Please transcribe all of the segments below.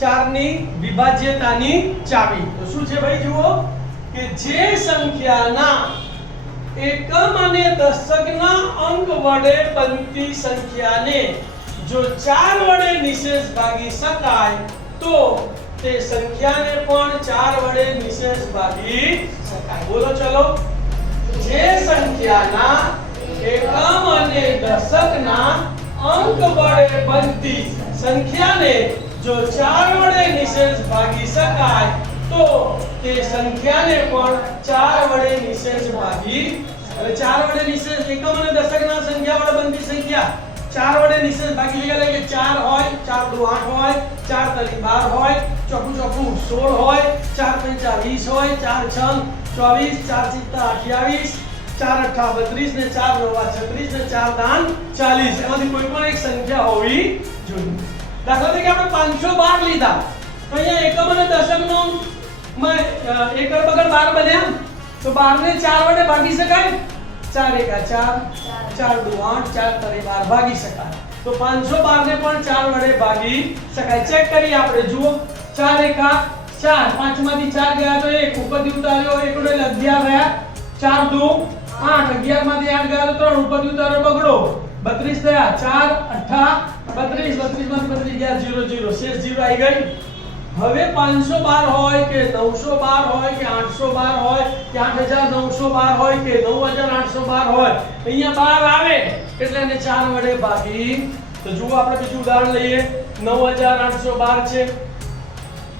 4 ની વિભાજ્યતાની ચાવી। તો શું છે ભાઈ જુઓ કે જે સંખ્યાના એકમ અને દશકના અંક વડે બનતી સંખ્યાને જો 4 વડે નિશેષ ભાગી શકાય તો તે સંખ્યાને પણ 4 વડે નિશેષ ભાગી શકાય। બોલો ચલો, જે સંખ્યાના એકમ અને દશકના અંક વડે બનતી સંખ્યાને જો 4 વડે નિશેષ ભાગી શકાય તો તે સંખ્યાને પણ 4 વડે નિશેષ ભાગી। હવે 4 વડે નિશેષ એકમ અને દશકના સંખ્યા વડે બનતી સંખ્યા 4 વડે નિશેષ ભાગી શકાય એટલે કે 4 હોય, 4 દુ 8 હોય, 4 તરી 12 હોય, ચોકું ચોકું 16 હોય, 4 પંચા 20 હોય, 4 છંગ 24, 4 સિત્તા 28, 4 અઠ્ઠા 32 ને 4 નવા 36 ને 4 દાન 40। એમાંથી કોઈ પણ એક સંખ્યા હોવી જોઈએ। દાખલા તરીકે આપણે 512 લીધા તો અહીંયા એકમ અને દશકનો માં 1 બગડ 12 બન્યા તો 12 ને 4 વડે ભાગી શકાય। 4 એકા 4, 4 દુ 8, 4 તરી 12 ભાગી શકાય। તો 512 ને પણ 4 વડે ભાગી શકાય। ચેક કરીએ આપણે, જુઓ 4 એકા 4, 5 માંથી 4 ગયા તો 1 ઉપરથી ઉતાર્યો 1 એટલે 11 રહ્યા, 4 દુ 8, 11 માંથી 8 ગયા તો 3 ઉપરથી ઉતાર્યો બગડો 32 થયા, 4 અઠ્ઠા 32, 32 માંથી 32 ગયા 0 0, શેષ 0 આવી ગઈ। હવે 512 હોય કે 912 હોય કે 812 હોય કે 8912 હોય કે 9812 હોય, અહીંયા 12 આવે એટલે એને 4 વડે ભાગી। તો જુઓ આપણે બીજું ઉદાહરણ લઈએ, 9812 છે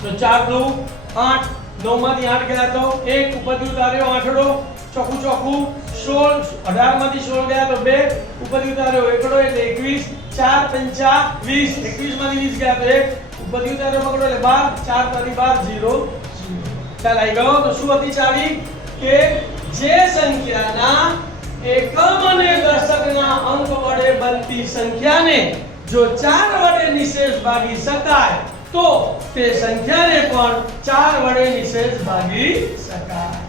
તો 4 દુ 8, 9 માંથી 8 ગયા તો 1 ઉપરથી ઉતાર્યો 8ડો, ચોકું ચોકું 16, 18 માંથી 16 ગયા તો 2 ઉપરથી ઉતાર્યો 1 એટલે 21, 4 પંચા 20, 21 માંથી 20 ગયા તો 1 ઉપરથી ઉતાર્યો પકડો એટલે 12, 4 તરી 12 0 ચાલ આવી ગયો। તો શું હતી ચાવી કે જે સંખ્યાના એકમ અને દશકના અંક વડે બનતી સંખ્યાને જો 4 વડે નિશેષ ભાગી શકાય તો તે સંખ્યાને પણ 4 વડે નિશેષ ભાગી શકાય।